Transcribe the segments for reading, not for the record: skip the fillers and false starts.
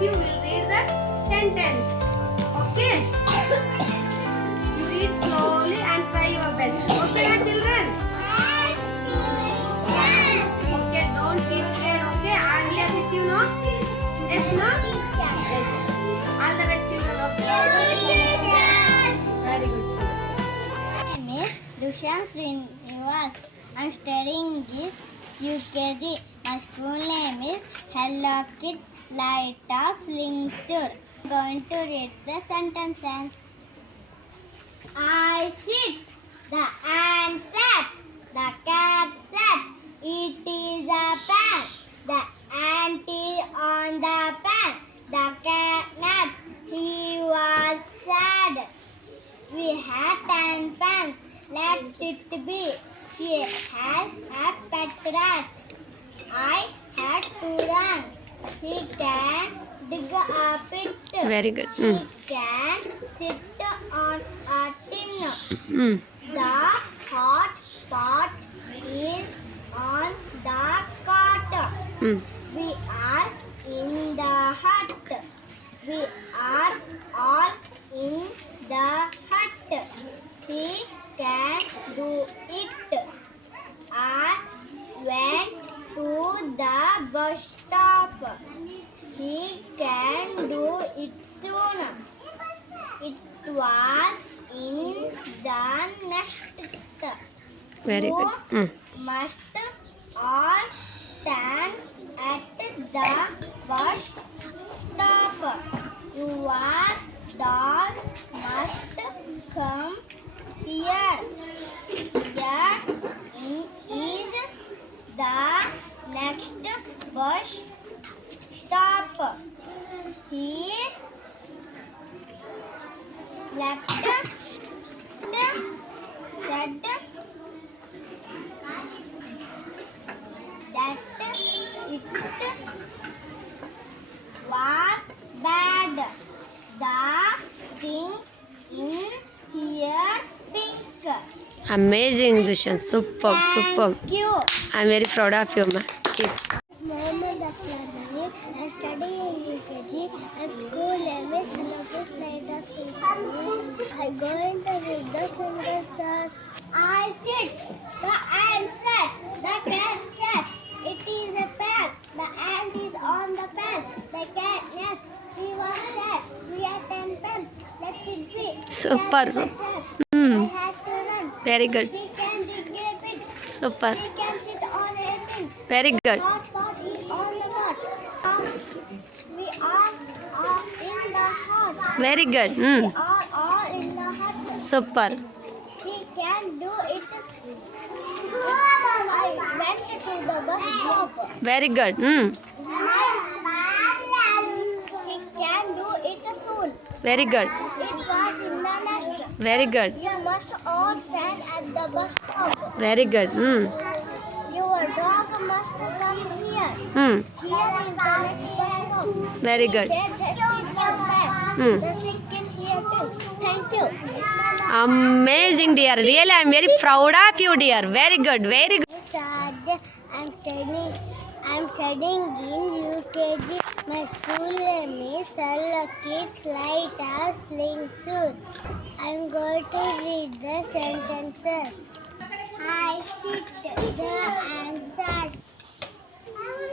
you will read the sentence. Okay? You read slowly and try your best. Okay, my children? Okay, don't be scared. Okay, I am here with you, no? Yes, no? Yes. All the best, children. Okay. Very good, children. My name is Dushan Srinivas. I am studying this UKG. My school name is Hello Kids Lighthouse Linksur. I am going to read the sentences. I sit, the ant sat, the cat sat. It is a pan. The ant is on the pan. The cat naps. He was sad. We had 10 pens. Let it be. She has a pet rat. I had to run. He can dig a pit. Very good. He can sit on a tin. The hot pot is on the cot. We are in the hut. We are all in the hut. He can do it. I went to the bus stop. He can do it soon. It was in the nest. Very You good. must all stand at the bus stop. Your dog must come here. Here is the next bus stop. He left, said, that it was bad. The thing in here pink. Amazing, Dushan. Superb, superb. Thank you. I'm very proud of you, ma. Keep. Mohammed Aslan Naeem. I study in UKG and school name is Hello Later. I'm going to read the sentences. I sit, the ant sat, the cat sat. It is a pan. The ant is on the pan. The cat naps. He was sad. We had 10 pens. Let it be. Super, super. I had to run. Very good. He can dig a pit. Super. He can sit on a tin. Very good. Hot pot is on the pot. We are all in the hut. Very good. We are all in the hut. Super. He can do it. I went to the bus stop. Very good. He can do it soon. Very good. It was in the nest. Very good. You must all stand at the bus stop. Very good. Your dog must come here. Here is the next bus stop. Very good. Said that it was bad. The sick can hear too. Thank you. Amazing, dear. Really, I'm very proud of you, dear. Very good. Very good. I'm studying in UKG. My school name is Hello Kids Lighthouse Linksur. I'm going to read the sentences. I sit, the ant sat,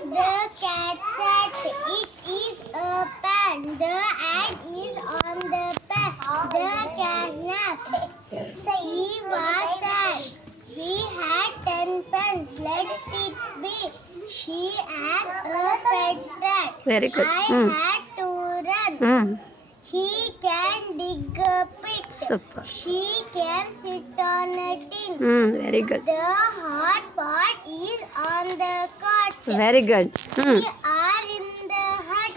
the cat sat. It is a pan. The ant is on the pan. The cat naps. He was sad. He had 10 pens. Let it be. She had a pet rat. Very good. I had to run. He can dig a pit. Super. She can sit on a tin. Very good. The hot pot is on the cot. Very good. We are in the hut.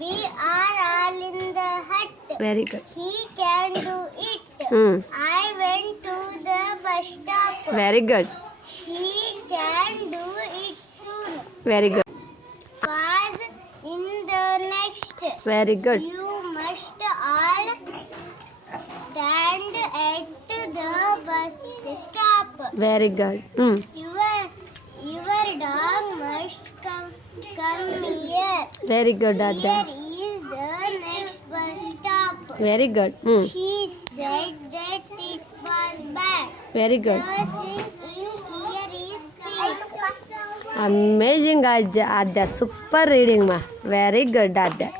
We are all in the hut. Very good. He can do it. I went to the bus stop. Very good. He can do it soon. Very good. Was in the next. Very good. You must all stand at the bus stop. Very good. Your dog must come Come here. Very good, Adya. Here is the next bus stop. Very good. She said that it was bad. Very good. The things in here is pink. Amazing, Adya. Super reading, ma. Very good, Adya.